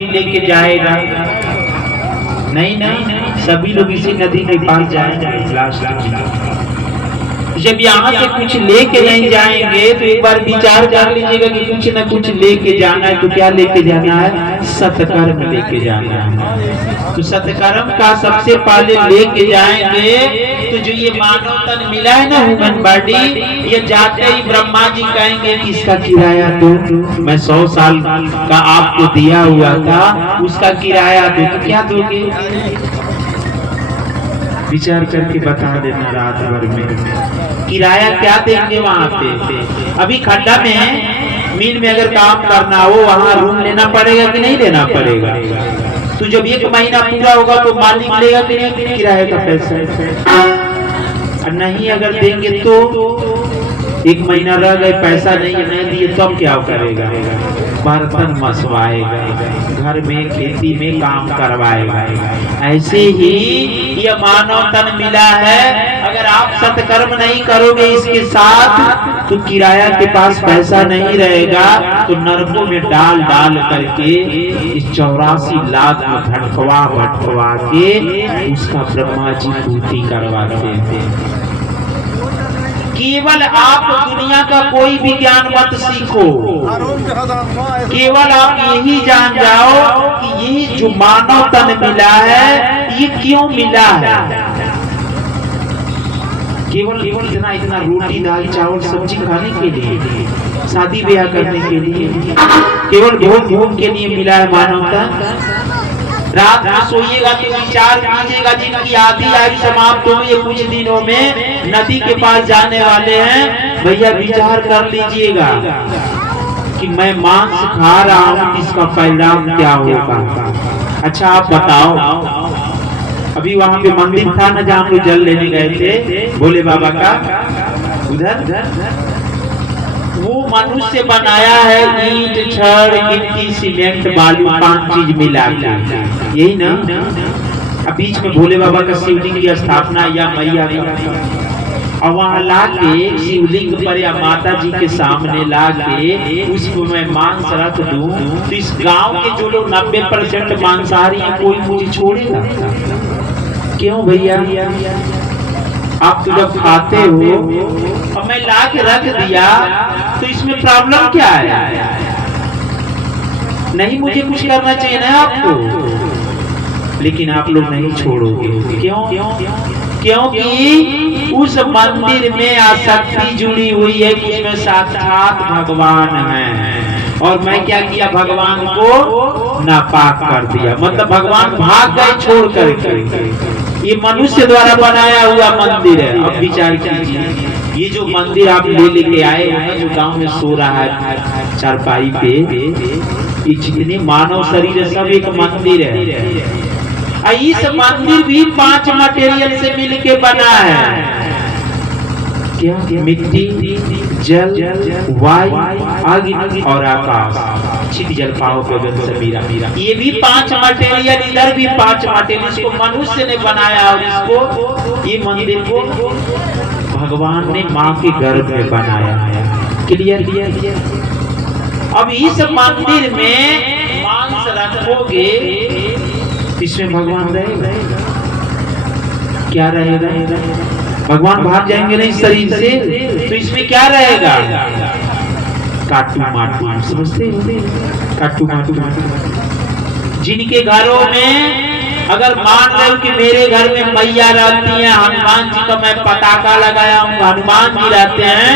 लेके जाएगा? नहीं नहीं, सभी लोग इसी नदी के पास जाएंगे लास्ट। जब यहाँ से कुछ लेके नहीं जाएंगे तो एक बार विचार कर लीजिएगा कि कुछ न कुछ लेके जाना है। तो क्या लेके जाना है? सत्कर्म लेके जाना है। तो सत्कर्म का सबसे पहले लेके जाएंगे। तो जो ये मानव तन मिला है ना, ह्यूमन बॉडी, ये जाते ही ब्रह्मा जी कहेंगे कि इसका किराया दो। मैं 100 साल का आपको दिया हुआ था, उसका किराया दो। तो क्या दोगे? विचार करके बता देना रात भर में किराया क्या देंगे वहां पे। अभी खड्डा में मील में अगर काम करना हो, वहां रूम लेना पड़ेगा कि नहीं लेना पड़ेगा? तो जब 1 महीना पूरा होगा तो मालिक लेगा कि नहीं किराए का पैसा? और नहीं अगर देंगे तो 1 महीना रह गए, पैसा नहीं दिए तो अब क्या करेगा? बर्तन मसवाएगा, घर में खेती में काम करवाएगा। ऐसे ही ये मानव तन मिला है। अगर आप सत्कर्म नहीं करोगे इसके साथ तो किराया के पास पैसा नहीं रहेगा। तो नरकों में डाल डाल करके इस 84 लाख में भटकवा के उसका ब्रह्मा जी पूर्ति करवाते थे। केवल आप दुनिया का कोई भी ज्ञान मत सीखो, केवल आप यही जान जाओ कि ये जो मानव तन मिला है ये क्यों मिला है। केवल इतना रोटी दाल चावल सब्जी खाने के लिए, शादी ब्याह करने के लिए, केवल भोग के लिए मिला है मानव तन। रात में सोइएगा तो विचार कीजिएगा, जिनकी आधी आयु समाप्त हो ये कुछ दिनों में नदी के पास जाने वाले हैं, भैया विचार कर लीजिएगा कि मैं मांस खा रहा हूँ, इसका परिणाम क्या होगा। अच्छा आप बताओ, अभी वहां पे मंदिर था ना जहाँ हम लोग जल लेने गए थे भोले बाबा का, उधर वो मनुष्य बनाया है ईंट छड़ गिट्टी सीमेंट बालू 5 चीज मिला के, यही ना। अब बीच में भोले बाबा का शिवलिंग की स्थापना या मैया और वहां ला के शिवलिंग पर या माता जी के सामने ला के उसको मैं मांस रख दूं तो इस गांव के जो लोग 90% मांसाहारी हैं कोई मुझे छोड़ेगा? क्यों भैया? आप तो जब खाते हो और मैं ला के रख दिया तो इसमें प्रॉब्लम क्या है? नहीं मुझे कुछ करना चाहिए ना आपको, लेकिन आप लोग नहीं छोड़ोगे। क्यों? क्योंकि उस मंदिर में आसक्ति जुड़ी हुई है कि उसमें साक्षात भगवान है। और मैं क्या किया? भगवान को नापाक कर दिया, मतलब भगवान भाग गए छोड़ करके। ये मनुष्य द्वारा बनाया हुआ मंदिर है। अब विचार कीजिए, ये जो मंदिर आप लेके आए हैं जो गांव में सो रहा है चारपाई पे, ये जितने मानव शरीर है सब एक मंदिर है। इस मंदिर भी 5 मटेरियल से मिलके बना है। क्या? मिट्टी, जल, वायु, अग्नि और आकाश। छिट जल पाओ गगन से मीरा। ये भी 5 मटेरियल, इधर भी 5 मटेरियल। इसको मनुष्य ने बनाया और इसको ये मंदिर को भगवान ने माँ के गर्भ में बनाया है। क्लियर? अब इस मंदिर में मांस रखोगे, इसमें भगवान रहेगा? क्या रहेगा? भगवान भाग जाएंगे नहीं शरीर से, तो इसमें क्या रहेगा? काटू माटू, समझते हो? काटू माटू। जिनके घरों में अगर मान लो कि मेरे घर में मैया रहती है, हनुमान जी का मैं पताका लगाया हूँ, हनुमान जी रहते हैं,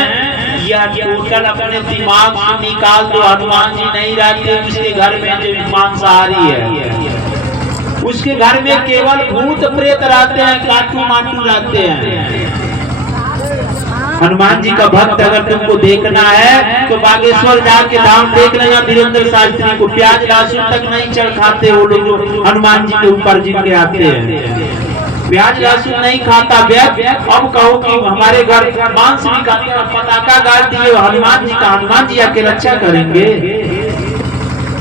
या टोटल अपने दिमाग से निकाल दो हनुमान जी नहीं रहते। उसके घर में जो मांसाहारी है उसके घर में केवल भूत प्रेत रहते हैं, काटू माटू रहते हैं। हनुमान जी का भक्त अगर तुमको देखना है तो बागेश्वर जाके धाम देख लेना। धीरेन्द्र शास्त्री को प्याज लहसुन तक नहीं चढ़ खाते वो लोग जो हनुमान जी के ऊपर जिनके आते हैं, प्याज लहसुन नहीं खाता व्यक्ति। अब कहो कि हमारे घर मांस भी खाते हैं, पताका गाड़ दिए हनुमान जी का, हनुमान जी आके रक्षा करेंगे?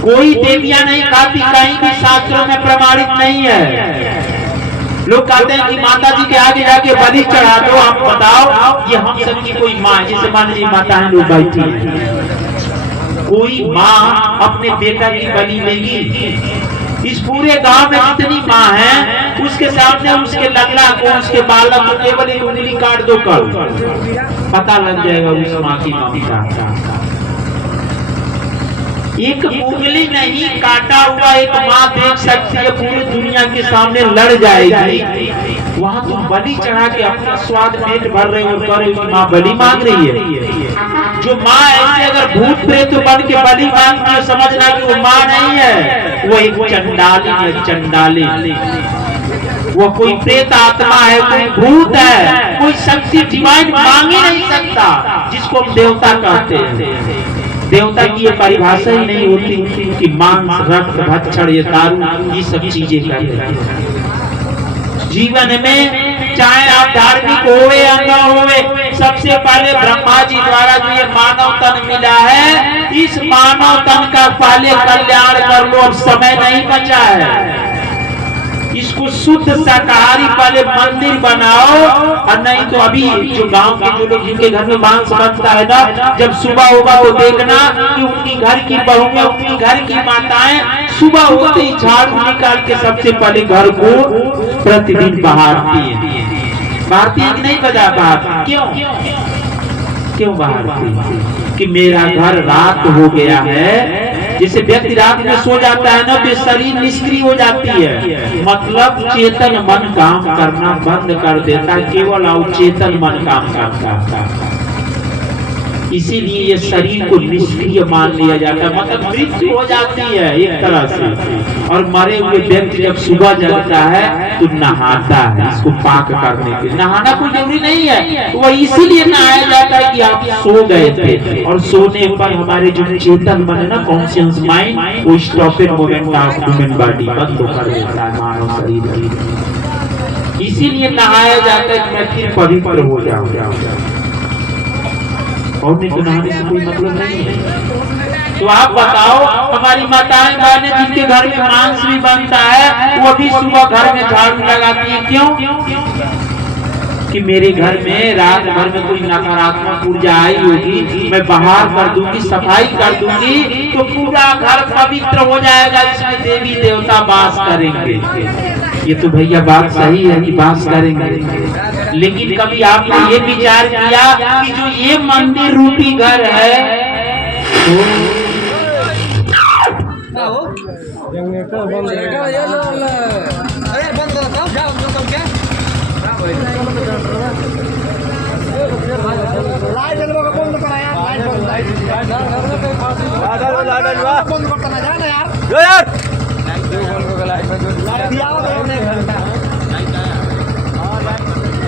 कोई देवियां नहीं खाती, कहीं भी शास्त्रों में प्रमाणित नहीं है। लोग कहते हैं कि माता जी के आगे जाके बलि चढ़ा दो। आप बताओ ये हम सब की कोई माँ, जैसे मान लीजिए माता है लोग बैठी, कोई माँ अपने बेटा की बलि लेगी? इस पूरे गांव में जितनी माँ है उसके सामने उसके लल्ला को, उसके बालक को केवल एक उंगली काट दो, कर पता लग जाएगा उस माँ की ममता। एक उंगली नहीं काटा हुआ एक माँ देख सकती है, पूरी दुनिया के सामने लड़ जाएगी। वहां तुम बलि चढ़ा के अपना स्वाद पेट भर रहे हो और कह रहे हो कि माँ बलि मांग रही है। जो माँ ऐसे अगर भूत प्रेत बन के बलि मांगती है, समझना कि वो माँ नहीं है, वो एक चंडाली है, चंडाली। वो कोई प्रेत आत्मा है, कोई भूत है, कोई शक्ति डिवाइन मांग ही नहीं सकता, जिसको हम देवता कहते हैं। देवता की ये परिभाषा ही नहीं होती कि मांस, रक्त, भक्षण, ये दारू, ये सब चीजें करते हैं। जीवन में चाहे आप धार्मिक होवे या न होवे, सबसे पहले ब्रह्मा जी द्वारा जो ये मानव तन मिला है, इस मानव तन का पहले कल्याण कर लो। अब समय नहीं बचा है, इसको शुद्ध शाकाहारी पहले मंदिर बनाओ। और नहीं तो अभी जो गांव के जो लोग जिनके घर में मांस बनता है ना, जब सुबह होगा तो देखना कि उनकी घर की बहुएं, उनकी घर की माताएं सुबह होते ही झाड़ू निकाल के सबसे पहले घर को प्रतिदिन बहारती है। बहारती है कि नहीं बजा बहारती? क्यों बहारती? कि मेरा घर रात हो गया है। जैसे व्यक्ति रात में सो जाता है ना, तो शरीर निष्क्रिय हो जाती है, मतलब चेतन मन काम करना बंद कर देता है, केवल अवचेतन मन काम करता है। इसीलिए ये शरीर को निष्क्रिय मान लिया जाता है, मतलब मृत्यु हो जाती है एक तरह से। और मरे हुए व्यक्ति जब सुबह जगता है तो नहाता है, इसको पाक करने के लिए। नहाना कोई जरूरी नहीं है, वो इसीलिए नहाया जाता है कि आप सो गए थे, और सोने पर हमारे जो चेतन मन है ना, कॉन्शियस माइंड, वो stopped moment of human body बंद कर देता है मानव शरीर। इसीलिए नहाया जाता है कि मैं फिर पवित्र हो जाऊं। और नहीं तो नहाने से कोई मतलब नहीं है। तो आप बताओ, हमारी माताएं बहनें जिनके घर में मांस भी बनता है, वो भी सुबह घर में झाड़ू लगाती है। क्यों? कि मेरे घर में रात भर में कोई नकारात्मक ऊर्जा आई होगी, मैं बाहर कर दूंगी, सफाई कर दूंगी, तो पूरा घर पवित्र हो जाएगा, इसमें देवी देवता वास करेंगे। ये तो भैया बात सही है कि वास करेंगे, लेकिन कभी आपने ये विचार किया कि जो ये मंदिर रूपी घर है, यार